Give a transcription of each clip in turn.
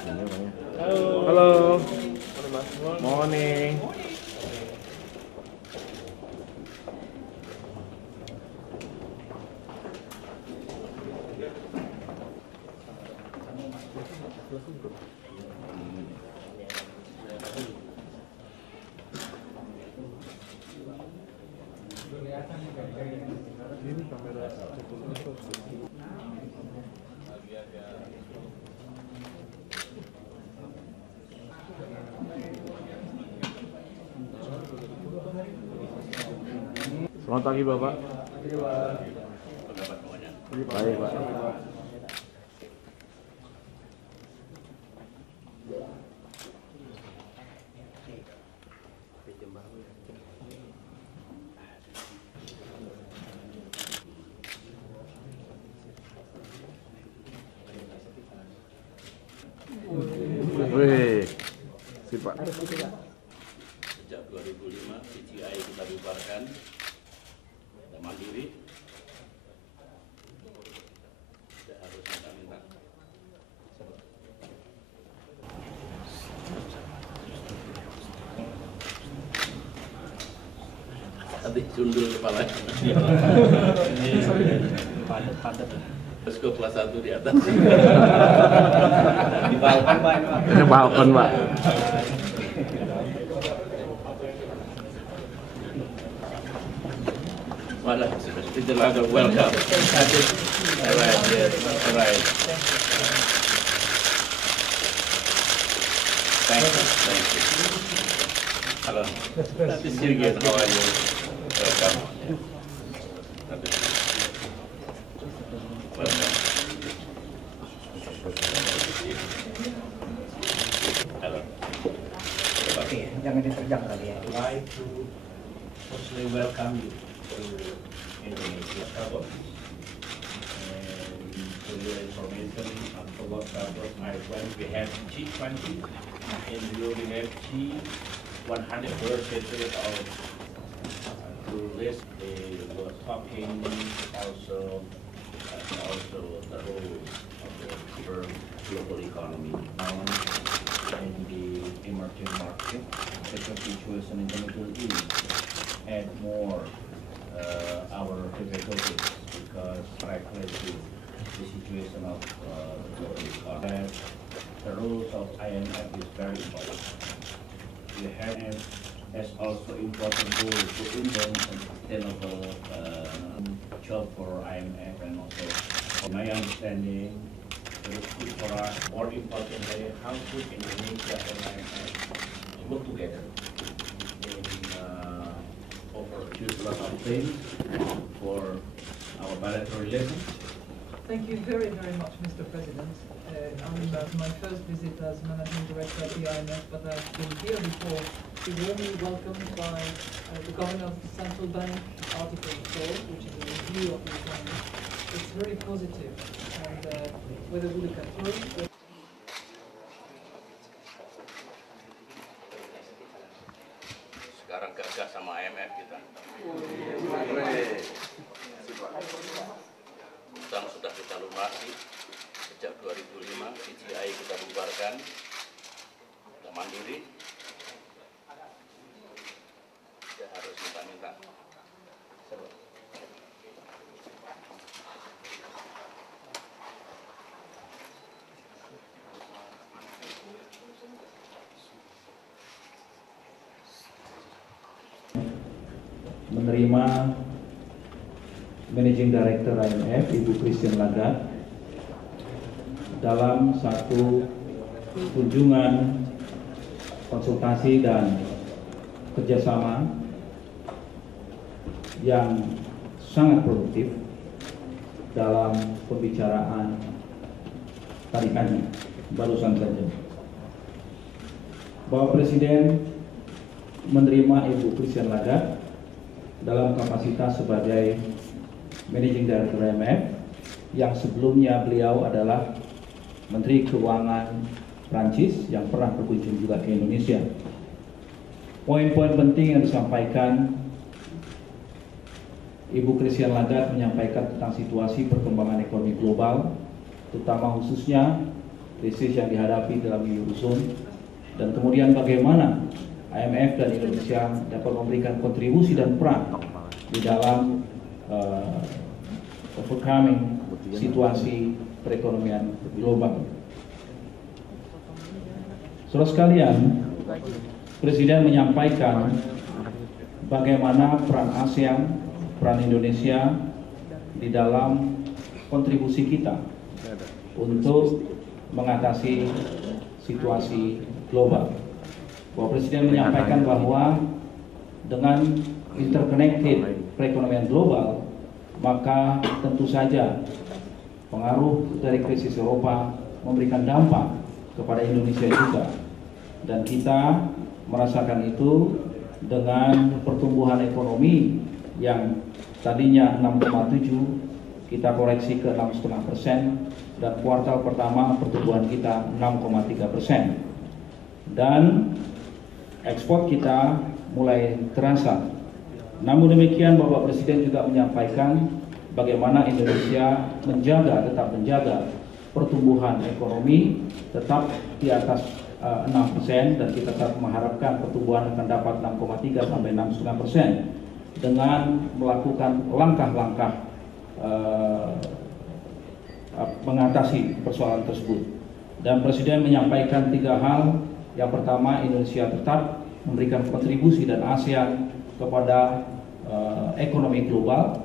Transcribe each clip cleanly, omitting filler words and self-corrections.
Halo. Morning. Selamat pagi Bapak. Baik Pak. Wih, si Pak. Sejak 2005 SBY kita bubarkan, kita mandiri, tidak harus minta-minta. Nanti sundul kepalanya. Padat. Terus ke kelas 1 di atas. Di balkon Pak. Di balkon Pak. Malah Presiden Lagarde, welcome. Alright, yes, alright. Thank you. Hello. Sergey, how are you? Welcome. Welcome. Hello. Oke, jangan diterjang kali ya. I'd like to personally welcome you to Indonesia. And for your information, after what when we have G20, and we will have G100 of tourists. They were talking also the role of the global economy in the emerging market, the situation in the Middle East, and more our difficulties because directly to the situation of the global economy. The rules of IMF is very important. The IMF has also important role to invent a sustainable job for IMF, and also, from my understanding, it is good for us. More importantly, how should Indonesia and IMF work together in overview a lot of things for our bilateral relations. Thank you very, very much, Mr. President. I'm my first visit as Managing Director of the IMF, but I've been here before. Be warmly welcomed by the Governor of the Central Bank, Article 4, which is a review of the economy. It's very positive, and whether we look at growth. Sekarang gagah sama IMF kita. Utang sudah kita lunasi sejak 2005, SBY kita bubarkan, kita mandiri, tidak harus minta-minta. Menerima Managing Director IMF, Ibu Lagarde, dalam satu kunjungan konsultasi dan kerjasama yang sangat produktif dalam pembicaraan tadi pagi, barusan saja. Bapak Presiden menerima Ibu Lagarde dalam kapasitas sebagai Managing Director IMF, yang sebelumnya beliau adalah Menteri Keuangan Prancis yang pernah berkunjung juga ke Indonesia. Poin-poin penting yang disampaikan Ibu Lagarde menyampaikan tentang situasi perkembangan ekonomi global, terutama khususnya krisis yang dihadapi dalam Eurozone, dan kemudian bagaimana IMF dan Indonesia dapat memberikan kontribusi dan peran di dalam overcoming situasi perekonomian global. Saudara sekalian, Presiden menyampaikan bagaimana peran ASEAN, peran Indonesia di dalam kontribusi kita untuk mengatasi situasi global. Bahwa Presiden menyampaikan bahwa dengan interconnected perekonomian global, maka tentu saja pengaruh dari krisis Eropa memberikan dampak kepada Indonesia juga. Dan kita merasakan itu dengan pertumbuhan ekonomi yang tadinya 6,7, kita koreksi ke 6,5%, dan kuartal pertama pertumbuhan kita 6,3%. Dan ekspor kita mulai terasa. Namun demikian, Bapak Presiden juga menyampaikan bagaimana Indonesia tetap menjaga pertumbuhan ekonomi tetap di atas 6%, dan kita tetap mengharapkan pertumbuhan akan dapat 6,3 sampai 6,5% dengan melakukan langkah-langkah mengatasi persoalan tersebut. Dan Presiden menyampaikan 3 hal. Yang pertama, Indonesia tetap memberikan kontribusi dan ASEAN kepada ekonomi global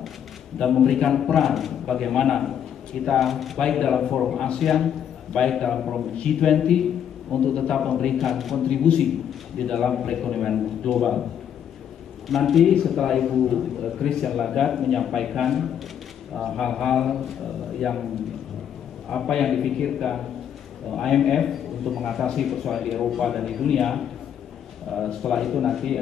dan memberikan peran bagaimana kita baik dalam forum ASEAN, baik dalam forum G20 untuk tetap memberikan kontribusi di dalam perekonomian global. Nanti setelah Ibu Christine Lagarde menyampaikan hal-hal yang dipikirkan IMF untuk mengatasi persoalan di Eropa dan di dunia, setelah itu nanti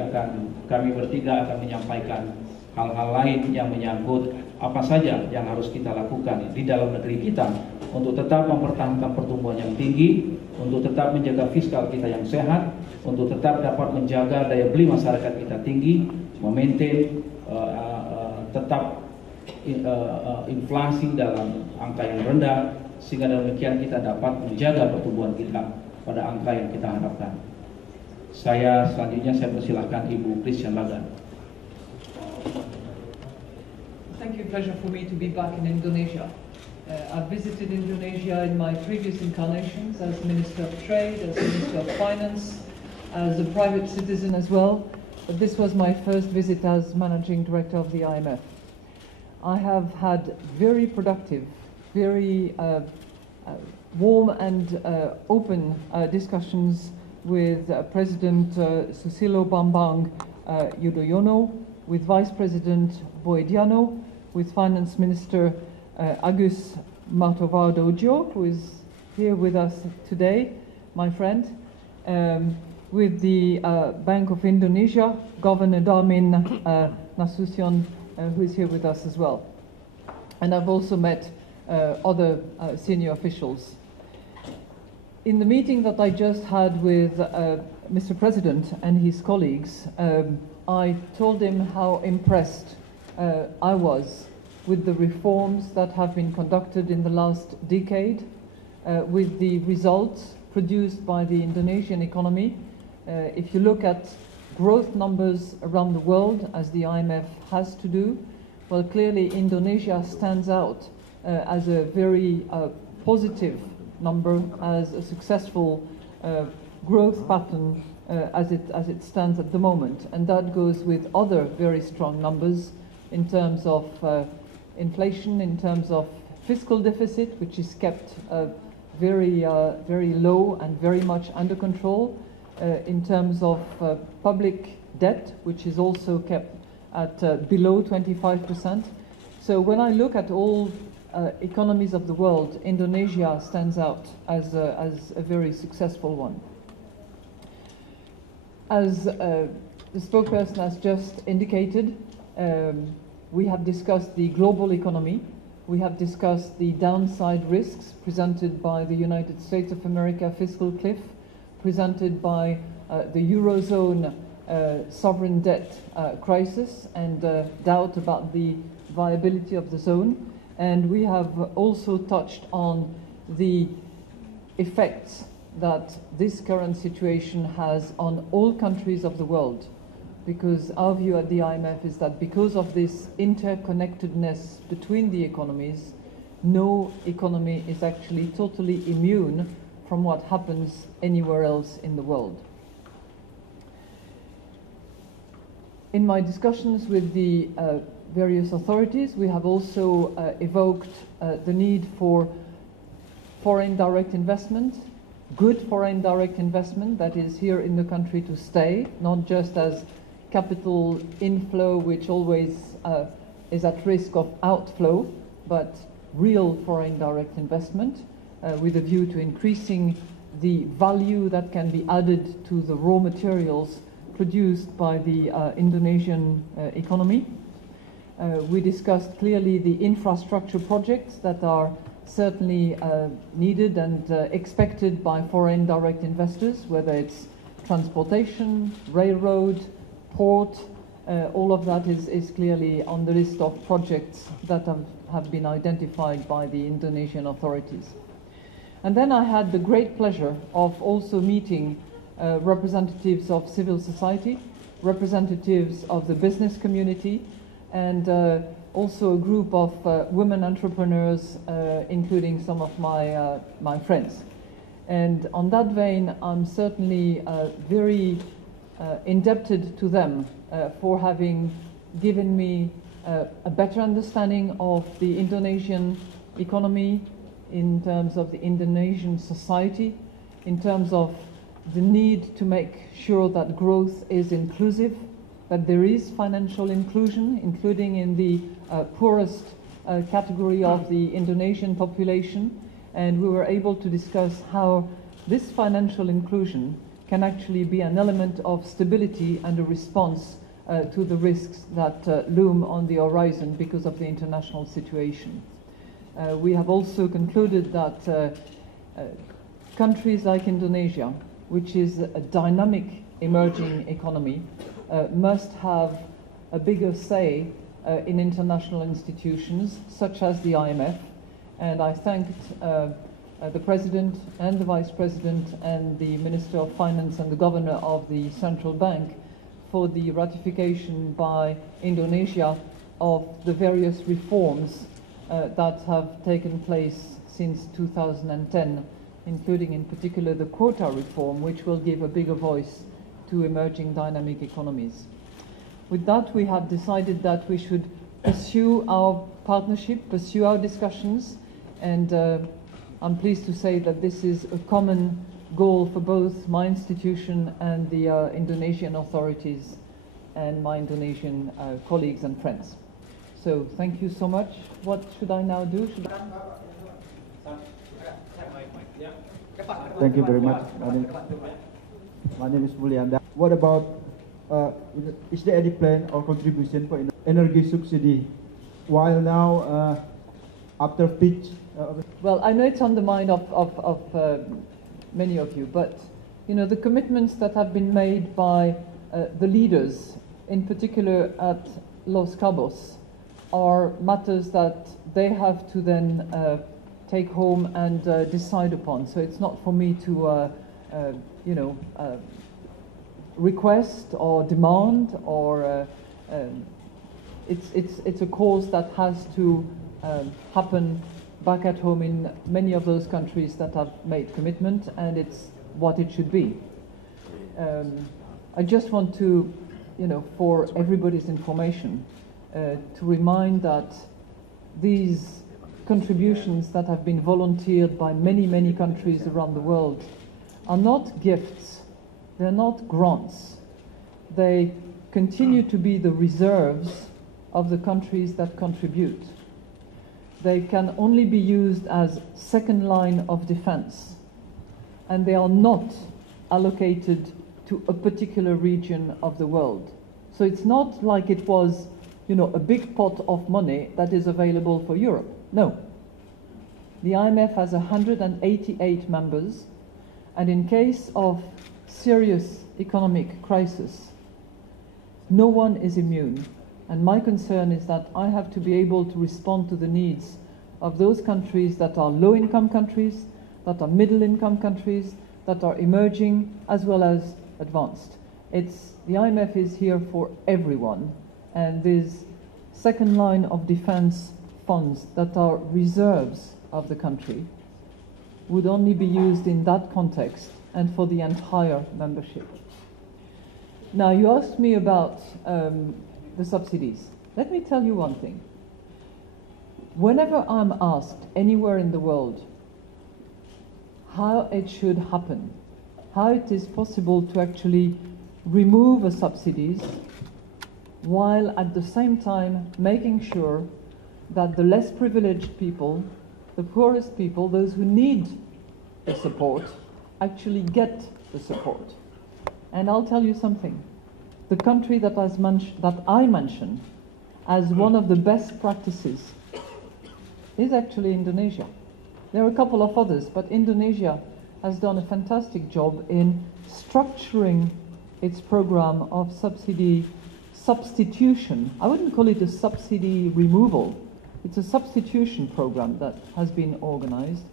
kami bertiga akan menyampaikan hal-hal lain yang menyangkut apa saja yang harus kita lakukan di dalam negeri kita untuk tetap mempertahankan pertumbuhan yang tinggi, untuk tetap menjaga fiskal kita yang sehat, untuk tetap dapat menjaga daya beli masyarakat kita tinggi, memaintain tetap inflasi dalam angka yang rendah, sehingga demikian kita dapat menjaga pertumbuhan kita pada angka yang kita harapkan. Selanjutnya saya persilahkan Ibu Christine Lagarde. Thank you. Pleasure for me to be back in Indonesia. I've visited Indonesia in my previous incarnations as Minister of Trade, as Minister of Finance, as a private citizen as well. But this was my first visit as Managing Director of the IMF. I have had very productive, very warm and open discussions with President Susilo Bambang Yudhoyono, with Vice President Boediano, with Finance Minister Agus Martowardojo, who is here with us today, my friend, with the Bank of Indonesia, Governor Darmin Nasution, who is here with us as well. And I've also met other senior officials. In the meeting that I just had with Mr. President and his colleagues, I told him how impressed I was with the reforms that have been conducted in the last decade, with the results produced by the Indonesian economy. If you look at growth numbers around the world, as the IMF has to do, well, clearly Indonesia stands out as a very positive number, as a successful growth pattern as it stands at the moment. And that goes with other very strong numbers in terms of inflation, in terms of fiscal deficit, which is kept very low and very much under control, in terms of public debt, which is also kept at below 25%. So when I look at all economies of the world, Indonesia stands out as a very successful one. As the spokesperson has just indicated, we have discussed the global economy. We have discussed the downside risks presented by the United States of America fiscal cliff, presented by the Eurozone sovereign debt crisis and doubt about the viability of the zone. And we have also touched on the effects that this current situation has on all countries of the world, because our view at the IMF is that because of this interconnectedness between the economies, no economy is actually totally immune from what happens anywhere else in the world. In my discussions with the various authorities, we have also evoked the need for foreign direct investment, good foreign direct investment that is here in the country to stay, not just as capital inflow, which always is at risk of outflow, but real foreign direct investment with a view to increasing the value that can be added to the raw materials produced by the Indonesian economy. We discussed clearly the infrastructure projects that are certainly needed and expected by foreign direct investors, whether it's transportation, railroad, port, all of that is clearly on the list of projects that have been identified by the Indonesian authorities. And then I had the great pleasure of also meeting representatives of civil society, representatives of the business community, and also a group of women entrepreneurs, including some of my friends. And on that vein, I'm certainly very indebted to them for having given me a better understanding of the Indonesian economy, in terms of the Indonesian society, in terms of the need to make sure that growth is inclusive, that there is financial inclusion, including in the poorest category of the Indonesian population. And we were able to discuss how this financial inclusion can actually be an element of stability and a response to the risks that loom on the horizon because of the international situation. We have also concluded that countries like Indonesia, which is a dynamic emerging economy, must have a bigger say in international institutions such as the IMF. And I thanked the President and the Vice President and the Minister of Finance and the Governor of the Central Bank for the ratification by Indonesia of the various reforms that have taken place since 2010, including in particular the quota reform, which will give a bigger voice to emerging dynamic economies. With that, we have decided that we should pursue our partnership, pursue our discussions, and I'm pleased to say that this is a common goal for both my institution and the Indonesian authorities and my Indonesian colleagues and friends. So thank you so much. What should I now do? Thank you very much. My name is Mulyanda. What about, is there any plan or contribution for energy subsidy while now after peak? Well, I know it's on the mind of many of you, but you know, the commitments that have been made by the leaders, in particular at Los Cabos, are matters that they have to then take home and decide upon. So it's not for me to, you know, request or demand, or it's a cause that has to happen back at home in many of those countries that have made commitment, and it's what it should be. I just want to, you know, for everybody's information, to remind that these contributions that have been volunteered by many, many countries around the world are not gifts, they're not grants. They continue to be the reserves of the countries that contribute. They can only be used as second line of defense, and they are not allocated to a particular region of the world. So it's not like it was, you know, a big pot of money that is available for Europe. No. The IMF has 188 members, and in case of serious economic crisis, no one is immune. And my concern is that I have to be able to respond to the needs of those countries that are low-income countries, that are middle-income countries, that are emerging, as well as advanced. The IMF is here for everyone, and this second line of defense funds that are reserves of the country would only be used in that context and for the entire membership. Now, you asked me about the subsidies. Let me tell you one thing. Whenever I'm asked anywhere in the world how it should happen, how it is possible to actually remove the subsidies while at the same time making sure that the less privileged people, the poorest people, those who need the support, actually get the support. And I'll tell you something. The country that I mentioned as one of the best practices is actually Indonesia. There are a couple of others, but Indonesia has done a fantastic job in structuring its program of subsidy substitution. I wouldn't call it a subsidy removal. It's a substitution program that has been organized,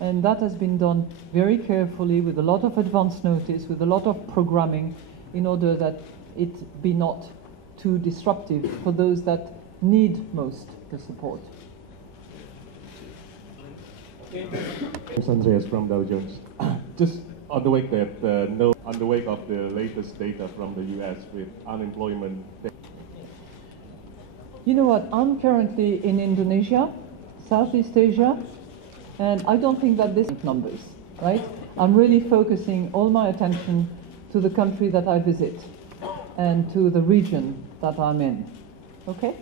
and that has been done very carefully with a lot of advance notice, with a lot of programming, in order that it be not too disruptive for those that need most the support. Andreas from Dow Jones. Just on the wake of the latest data from the U.S. with unemployment. You know what? I'm currently in Indonesia, Southeast Asia, and I don't think that this is numbers, right? I'm really focusing all my attention to the country that I visit and to the region that I'm in. Okay?